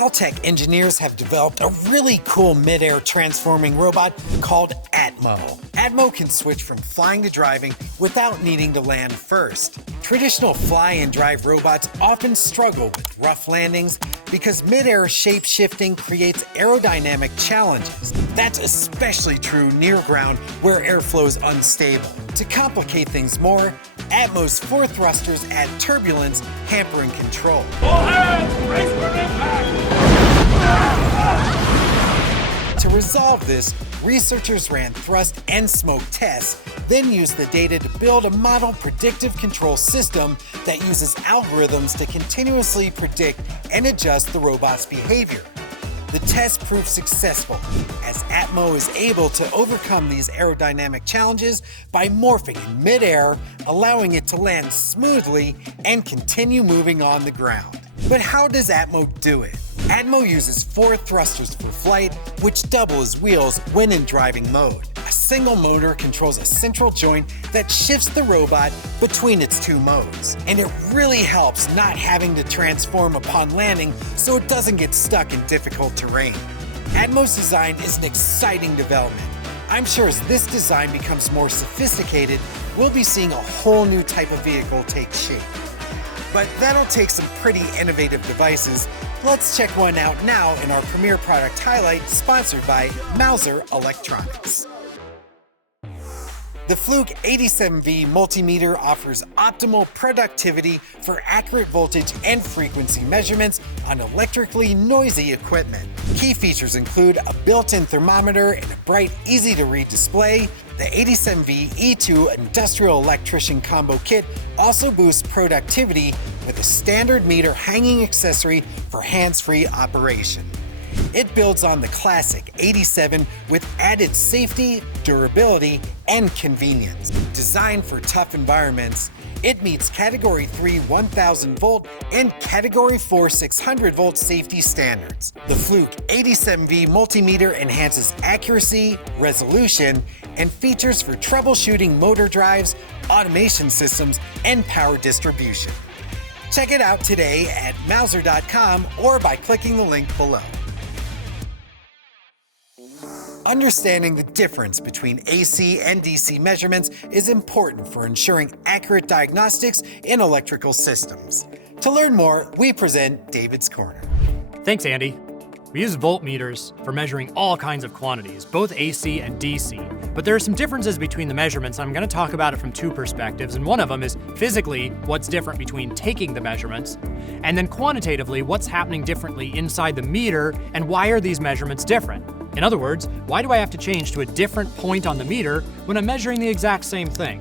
Caltech engineers have developed a really cool mid-air transforming robot called ATMO. ATMO can switch from flying to driving without needing to land first. Traditional fly and drive robots often struggle with rough landings because mid-air shape-shifting creates aerodynamic challenges. That's especially true near ground where airflow is unstable. To complicate things more, ATMO's 4 thrusters add turbulence, hampering control. All hands, brace for impact! To resolve this, researchers ran thrust and smoke tests, then used the data to build a model predictive control system that uses algorithms to continuously predict and adjust the robot's behavior. The test proved successful, as ATMO is able to overcome these aerodynamic challenges by morphing in midair, allowing it to land smoothly and continue moving on the ground. But how does ATMO do it? ATMO uses 4 thrusters for flight, which double as wheels when in driving mode. A single motor controls a central joint that shifts the robot between its 2 modes. And it really helps not having to transform upon landing so it doesn't get stuck in difficult terrain. ATMO's design is an exciting development. I'm sure as this design becomes more sophisticated, we'll be seeing a whole new type of vehicle take shape. But that'll take some pretty innovative devices. Let's check one out now in our premier product highlight, sponsored by Mouser Electronics. The Fluke 87V multimeter offers optimal productivity for accurate voltage and frequency measurements on electrically noisy equipment. Key features include a built-in thermometer and a bright, easy-to-read display. The 87V E2 Industrial Electrician Combo Kit also boosts productivity with a standard meter hanging accessory for hands-free operation. It builds on the classic 87 with added safety, durability, and convenience. Designed for tough environments, it meets Category 3 1000 volt and Category 4 600 volt safety standards. The Fluke 87V multimeter enhances accuracy, resolution, and features for troubleshooting motor drives, automation systems, and power distribution. Check it out today at Mouser.com or by clicking the link below. Understanding the difference between AC and DC measurements is important for ensuring accurate diagnostics in electrical systems. To learn more, we present David's Corner. Thanks, Andy. We use voltmeters for measuring all kinds of quantities, both AC and DC. But there are some differences between the measurements. I'm going to talk about it from 2 perspectives, and one of them is physically what's different between taking the measurements, and then quantitatively what's happening differently inside the meter and why are these measurements different. In other words, why do I have to change to a different point on the meter when I'm measuring the exact same thing?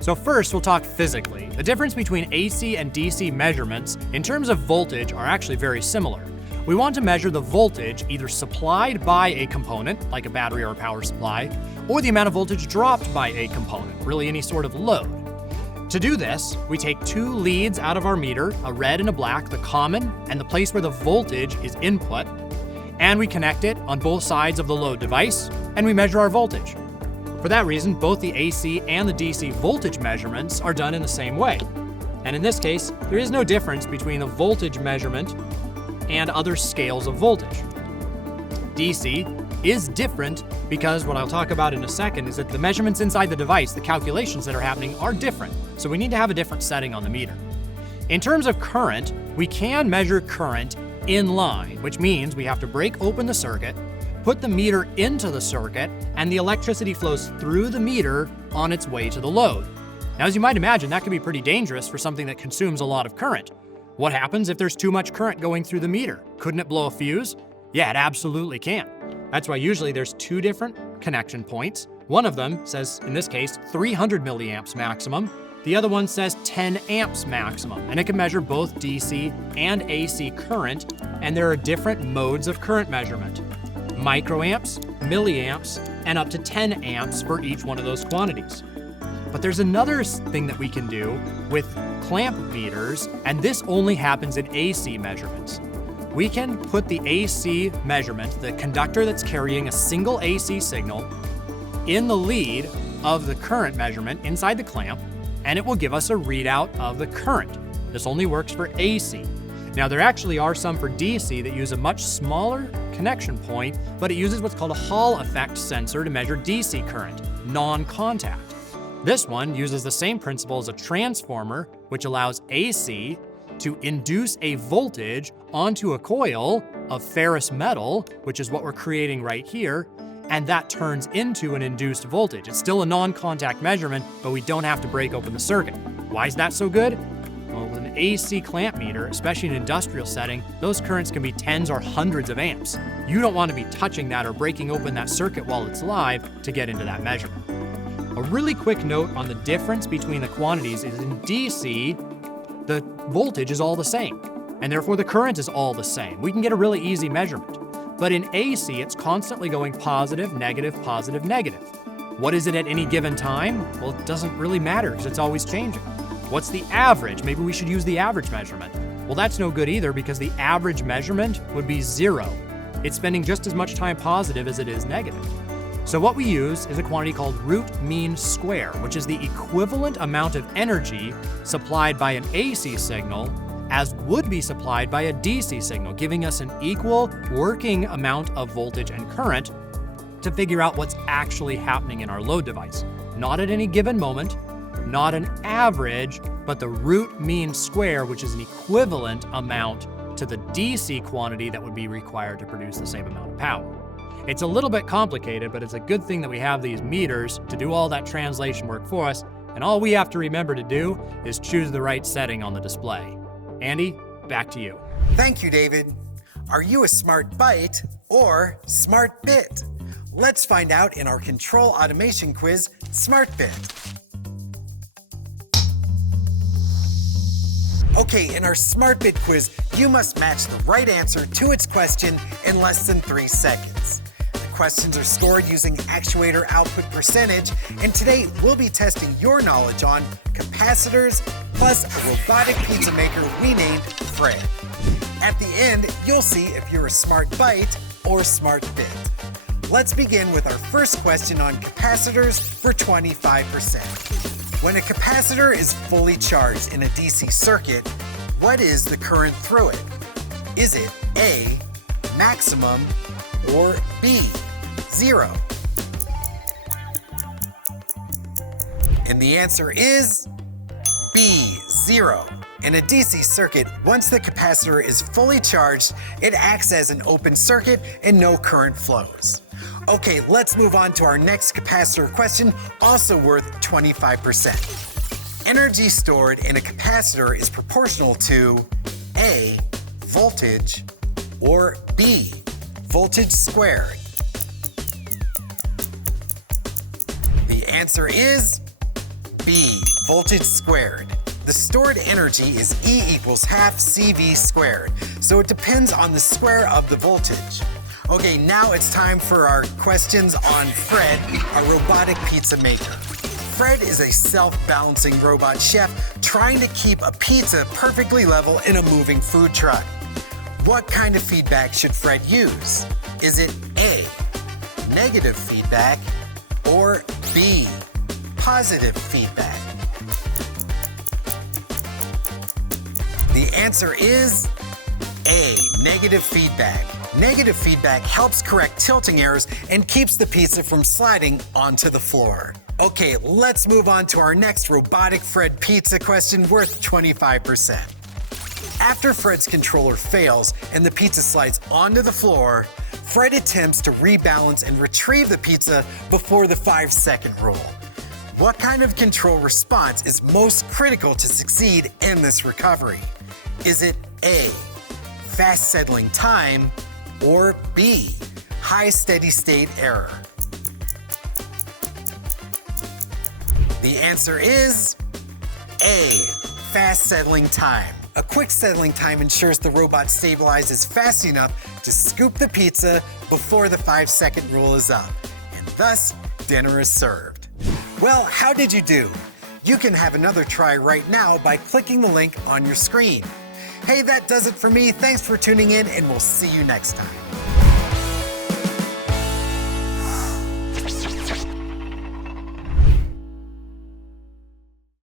So first, we'll talk physically. The difference between AC and DC measurements in terms of voltage are actually very similar. We want to measure the voltage either supplied by a component, like a battery or a power supply, or the amount of voltage dropped by a component, really any sort of load. To do this, we take 2 leads out of our meter, a red and a black, the common and the place where the voltage is input, and we connect it on both sides of the load device, and we measure our voltage. For that reason, both the AC and the DC voltage measurements are done in the same way. And in this case, there is no difference between the voltage measurement and other scales of voltage. DC is different because what I'll talk about in a second is that the measurements inside the device, the calculations that are happening, are different. So we need to have a different setting on the meter. In terms of current, we can measure current in line, which means we have to break open the circuit, put the meter into the circuit, and the electricity flows through the meter on its way to the load. Now, as you might imagine, that can be pretty dangerous for something that consumes a lot of current. What happens if there's too much current going through the meter? Couldn't it blow a fuse? Yeah, it absolutely can. That's why usually there's 2 different connection points. One of them says, in this case, 300 milliamps maximum. The other one says 10 amps maximum, and it can measure both DC and AC current, and there are different modes of current measurement: microamps, milliamps, and up to 10 amps for each one of those quantities. But there's another thing that we can do with clamp meters, and this only happens in AC measurements. We can put the AC measurement, the conductor that's carrying a single AC signal, in the lead of the current measurement inside the clamp, and it will give us a readout of the current. This only works for AC. Now, there actually are some for DC that use a much smaller connection point, but it uses what's called a Hall effect sensor to measure DC current, non-contact. This one uses the same principle as a transformer, which allows AC to induce a voltage onto a coil of ferrous metal, which is what we're creating right here, and that turns into an induced voltage. It's still a non-contact measurement, but we don't have to break open the circuit. Why is that so good? Well, with an AC clamp meter, especially in an industrial setting, those currents can be tens or hundreds of amps. You don't want to be touching that or breaking open that circuit while it's live to get into that measurement. A really quick note on the difference between the quantities is in DC, the voltage is all the same, and therefore the current is all the same. We can get a really easy measurement. But in AC, it's constantly going positive, negative, positive, negative. What is it at any given time? Well, it doesn't really matter because it's always changing. What's the average? Maybe we should use the average measurement. Well, that's no good either because the average measurement would be 0. It's spending just as much time positive as it is negative. So what we use is a quantity called root mean square, which is the equivalent amount of energy supplied by an AC signal as would be supplied by a DC signal, giving us an equal working amount of voltage and current to figure out what's actually happening in our load device. Not at any given moment, not an average, but the root mean square, which is an equivalent amount to the DC quantity that would be required to produce the same amount of power. It's a little bit complicated, but it's a good thing that we have these meters to do all that translation work for us, and all we have to remember to do is choose the right setting on the display. Andy, back to you. Thank you, David. Are you a smart byte or smart bit? Let's find out in our control automation quiz, Smart Bit. Okay, in our Smart Bit quiz, you must match the right answer to its question in less than 3 seconds. The questions are scored using actuator output percentage, and today we'll be testing your knowledge on capacitors plus a robotic pizza maker we named Fred. At the end, you'll see if you're a smart byte or smart bit. Let's begin with our first question on capacitors for 25%. When a capacitor is fully charged in a DC circuit, what is the current through it? Is it A, maximum, or B, 0? And the answer is B, 0. In a DC circuit, once the capacitor is fully charged, it acts as an open circuit and no current flows. Okay, let's move on to our next capacitor question, also worth 25%. Energy stored in a capacitor is proportional to A, voltage, or B, voltage squared. The answer is B, voltage squared. The stored energy is E equals half CV squared, so it depends on the square of the voltage. Okay, now it's time for our questions on Fred, a robotic pizza maker. Fred is a self-balancing robot chef trying to keep a pizza perfectly level in a moving food truck. What kind of feedback should Fred use? Is it A, negative feedback, or B, positive feedback? The answer is A, negative feedback. Negative feedback helps correct tilting errors and keeps the pizza from sliding onto the floor. Okay, let's move on to our next robotic Fred pizza question worth 25%. After Fred's controller fails and the pizza slides onto the floor, Fred attempts to rebalance and retrieve the pizza before the 5-second rule. What kind of control response is most critical to succeed in this recovery? Is it A, fast settling time, or B, high steady state error? The answer is A, fast settling time. A quick settling time ensures the robot stabilizes fast enough to scoop the pizza before the 5-second rule is up, and thus dinner is served. Well, how did you do? You can have another try right now by clicking the link on your screen. Hey, that does it for me. Thanks for tuning in, and we'll see you next time.